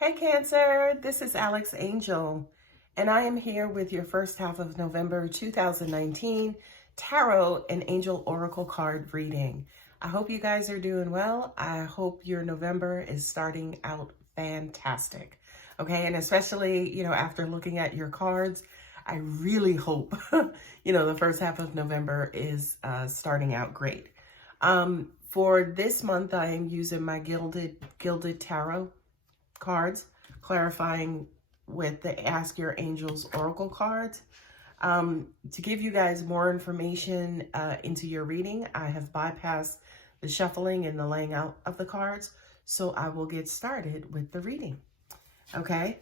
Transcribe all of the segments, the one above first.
Hey Cancer, this is Alex Angel, and I am here with your first half of November 2019 Tarot and Angel Oracle card reading. I hope you guys are doing well. I hope your November is starting out fantastic. Okay, and especially, after looking at your cards, I really hope, the first half of November is starting out great. For this month, I am using my Gilded Tarot cards, clarifying with the Ask Your Angels Oracle cards. To give you guys more information into your reading, I have bypassed the shuffling and the laying out of the cards, so I will get started with the reading. Okay,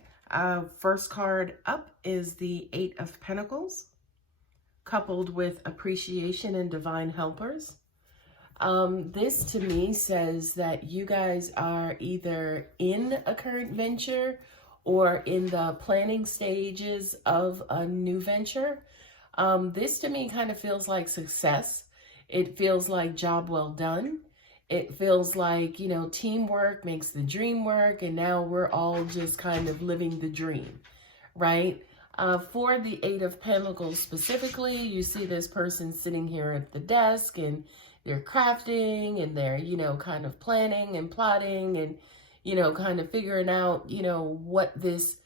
first card up is the Eight of Pentacles, coupled with Appreciation and Divine Helpers. This to me says that you guys are either in a current venture or in the planning stages of a new venture. This to me kind of feels like success. It feels like job well done. It feels like, teamwork makes the dream work, and now we're all just kind of living the dream, right? For the Eight of Pentacles specifically, you see this person sitting here at the desk, and they're crafting, and they're, kind of planning and plotting and, kind of figuring out, what this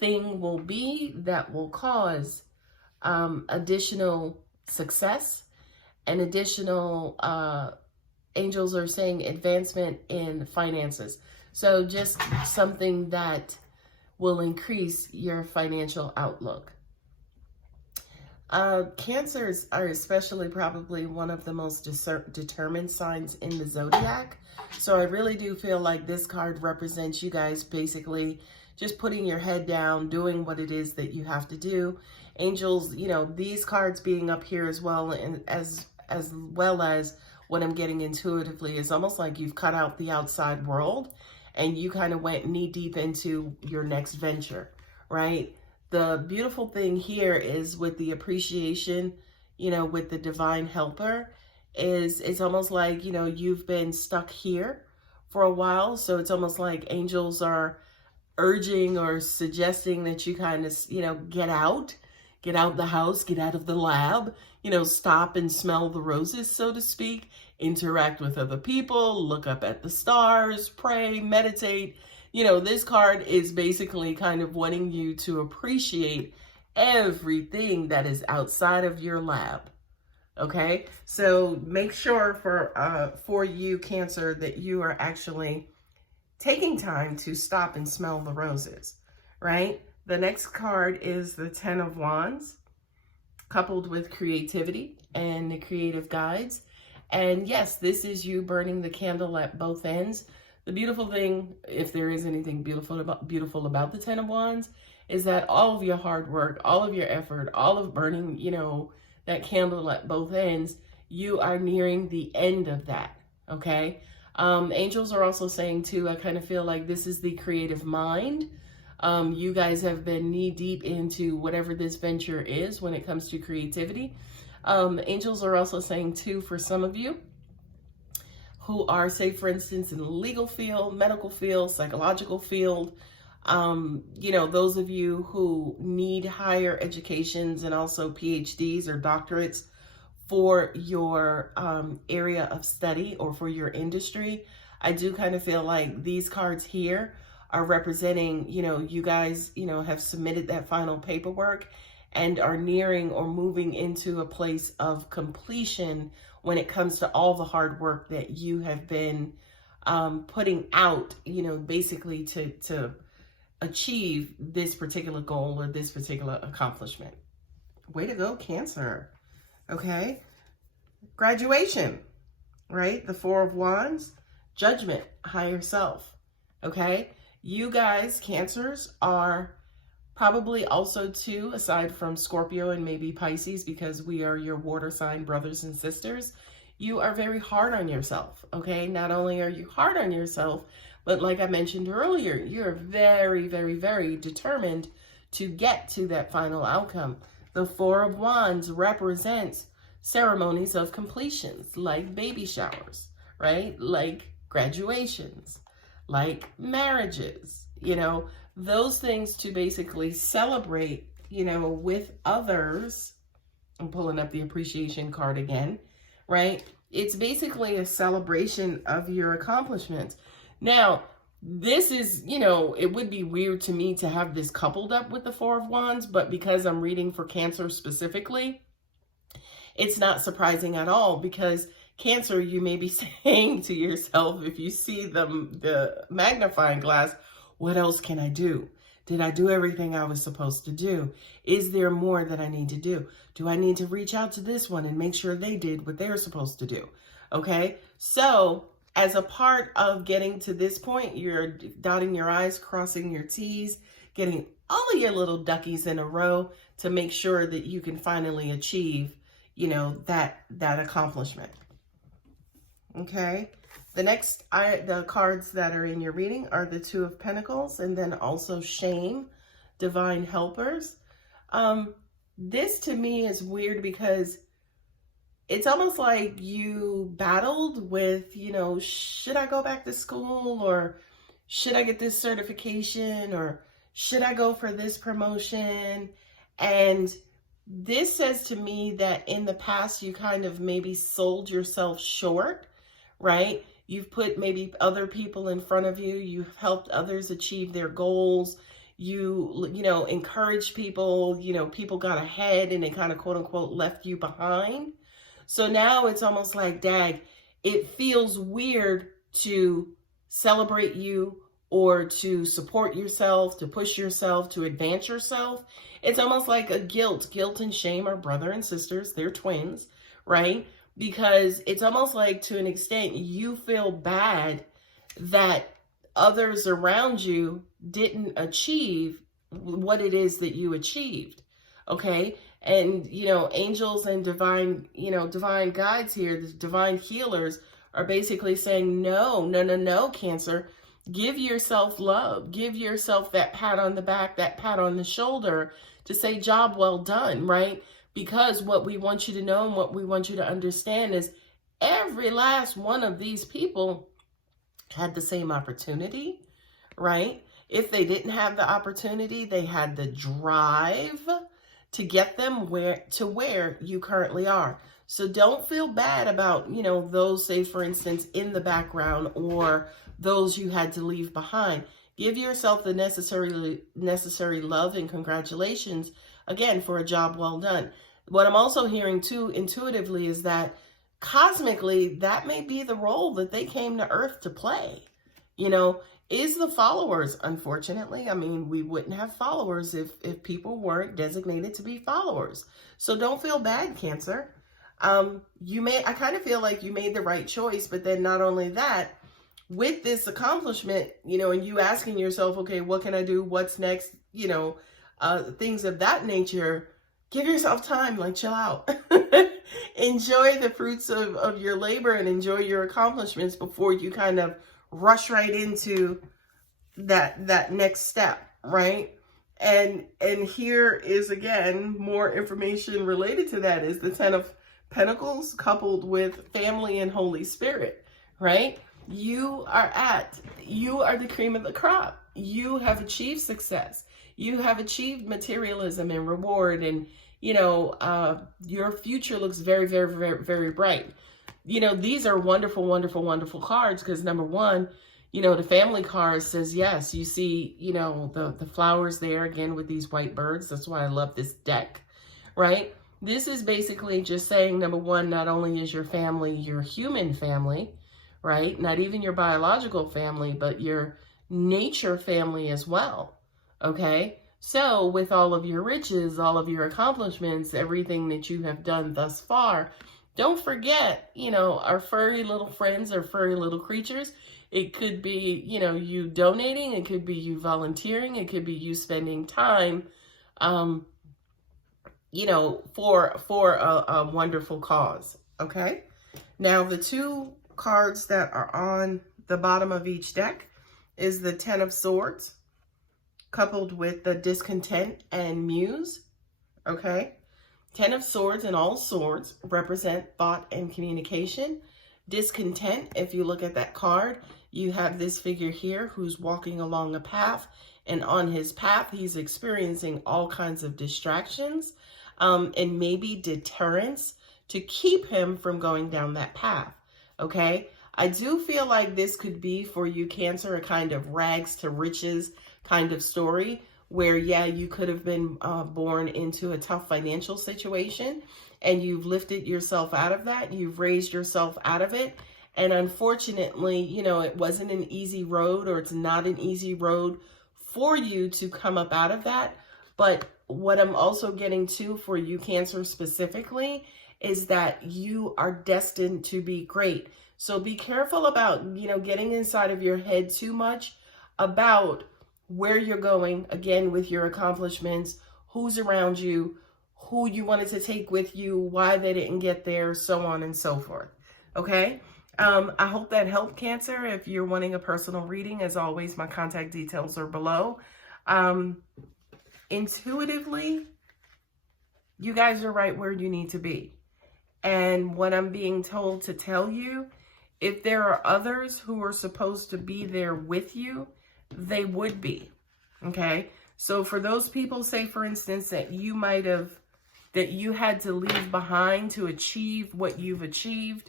thing will be that will cause additional success and additional, angels are saying, advancement in finances. So just something that will increase your financial outlook. Cancers are especially probably one of the most determined signs in the zodiac. So I really do feel like this card represents you guys basically just putting your head down, doing what it is that you have to do. Angels, these cards being up here as well, and as well as what I'm getting intuitively, is almost like you've cut out the outside world and you kind of went knee deep into your next venture, right? The beautiful thing here is with the appreciation, with the divine helper, is it's almost like, you've been stuck here for a while. So it's almost like angels are urging or suggesting that you kind of, get out the house, get out of the lab, stop and smell the roses, so to speak, interact with other people, look up at the stars, pray, meditate. This card is basically kind of wanting you to appreciate everything that is outside of your lab. Okay, so make sure for you, Cancer, that you are actually taking time to stop and smell the roses, right? The next card is the Ten of Wands, coupled with creativity and the creative guides. And yes, this is you burning the candle at both ends. The beautiful thing, if there is anything beautiful about the Ten of Wands, is that all of your hard work, all of your effort, all of burning, that candle at both ends, you are nearing the end of that, okay? Angels are also saying too, I kind of feel like this is the creative mind. You guys have been knee deep into whatever this venture is when it comes to creativity. Angels are also saying too, for some of you who are, say, for instance, in the legal field, medical field, psychological field, those of you who need higher educations and also PhDs or doctorates for your area of study or for your industry, I do kind of feel like these cards here are representing, you guys, have submitted that final paperwork and are nearing or moving into a place of completion when it comes to all the hard work that you have been putting out, basically to achieve this particular goal or this particular accomplishment. Way to go, Cancer. Okay. Graduation, right? The Four of Wands, judgment, higher self. Okay. You guys, Cancers, are probably also too, aside from Scorpio and maybe Pisces, because we are your water sign brothers and sisters, you are very hard on yourself, okay? Not only are you hard on yourself, but like I mentioned earlier, you're very, very, very determined to get to that final outcome. The Four of Wands represents ceremonies of completions, like baby showers, right? Like graduations, like marriages, you know, those things to basically celebrate, you know, with others. I'm pulling up the appreciation card again, right? It's basically a celebration of your accomplishments. Now, this is, you know, it would be weird to me to have this coupled up with the Four of Wands, but because I'm reading for Cancer specifically, it's not surprising at all, because Cancer, you may be saying to yourself, if you see the magnifying glass, what else can I do? Did I do everything I was supposed to do? Is there more that I need to do? Do I need to reach out to this one and make sure they did what they're supposed to do? Okay, so as a part of getting to this point, you're dotting your I's, crossing your T's, getting all of your little duckies in a row to make sure that you can finally achieve, you know, that accomplishment. Okay, the next, the cards that are in your reading are the Two of Pentacles, and then also Shame, Divine Helpers. This to me is weird because it's almost like you battled with, you know, should I go back to school, or should I get this certification, or should I go for this promotion? And this says to me that in the past, you kind of maybe sold yourself short, right? You've put maybe other people in front of you. You've helped others achieve their goals. You know, encouraged people, you know, people got ahead and they kind of quote unquote left you behind. So now it's almost like, dag, it feels weird to celebrate you or to support yourself, to push yourself, to advance yourself. It's almost like a guilt. Guilt and shame are brother and sisters. They're twins, right? Because it's almost like, to an extent, you feel bad that others around you didn't achieve what it is that you achieved. Okay. And, you know, angels and divine, you know, divine guides here, the divine healers are basically saying, no, Cancer, give yourself love, give yourself that pat on the back, that pat on the shoulder to say, job well done, right? Because what we want you to know and what we want you to understand is every last one of these people had the same opportunity, right? If they didn't have the opportunity, they had the drive to get them where you currently are. So don't feel bad about, you know, those, say, for instance, in the background, or those you had to leave behind. Give yourself the necessary love and congratulations, again, for a job well done. What I'm also hearing too intuitively is that cosmically, that may be the role that they came to Earth to play. You know, is the followers, unfortunately. I mean, we wouldn't have followers if people weren't designated to be followers. So don't feel bad, Cancer. I kind of feel like you made the right choice, but then not only that, with this accomplishment, you know, and you asking yourself, okay, what can I do? What's next? You know, things of that nature. Give yourself time, like chill out. Enjoy the fruits of your labor and enjoy your accomplishments before you kind of rush right into that next step, right? And here is, again, more information related to that is the Ten of Pentacles coupled with family and Holy Spirit, right? You are the cream of the crop. You have achieved success. You have achieved materialism and reward, and, you know, your future looks very, very, very, very bright. You know, these are wonderful, wonderful, wonderful cards because, number one, you know, the family card says, yes, you see, you know, the flowers there again with these white birds. That's why I love this deck, right? This is basically just saying, number one, not only is your family your human family, right? Not even your biological family, but your nature family as well. Okay. So with all of your riches, all of your accomplishments, everything that you have done thus far, don't forget, you know, our furry little friends, our furry little creatures. It could be, you know, you donating. It could be you volunteering. It could be you spending time, you know, for a wonderful cause. Okay. Now, the two cards that are on the bottom of each deck is the Ten of Swords coupled with the Discontent and Muse. Okay. Ten of Swords and all swords represent thought and communication. Discontent, if you look at that card, You have this figure here who's walking along a path, and on his path, he's experiencing all kinds of distractions and maybe deterrence to keep him from going down that path, okay? I do feel like this could be for you, Cancer, a kind of rags to riches kind of story where, yeah, you could have been born into a tough financial situation and you've lifted yourself out of that. You've raised yourself out of it. And unfortunately, you know, it wasn't an easy road, or it's not an easy road for you to come up out of that. But what I'm also getting to for you, Cancer, specifically, is that you are destined to be great. So be careful about, you know, getting inside of your head too much about where you're going, again, with your accomplishments, who's around you, who you wanted to take with you, why they didn't get there, so on and so forth. Okay? I hope that helped, Cancer. If you're wanting a personal reading, as always, my contact details are below. Intuitively, you guys are right where you need to be. And what I'm being told to tell you, if there are others who are supposed to be there with you, they would be, okay? So for those people, say for instance, that you had to leave behind to achieve what you've achieved,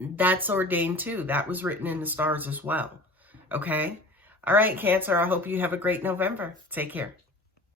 that's ordained too. That was written in the stars as well, okay? All right, Cancer, I hope you have a great November. Take care.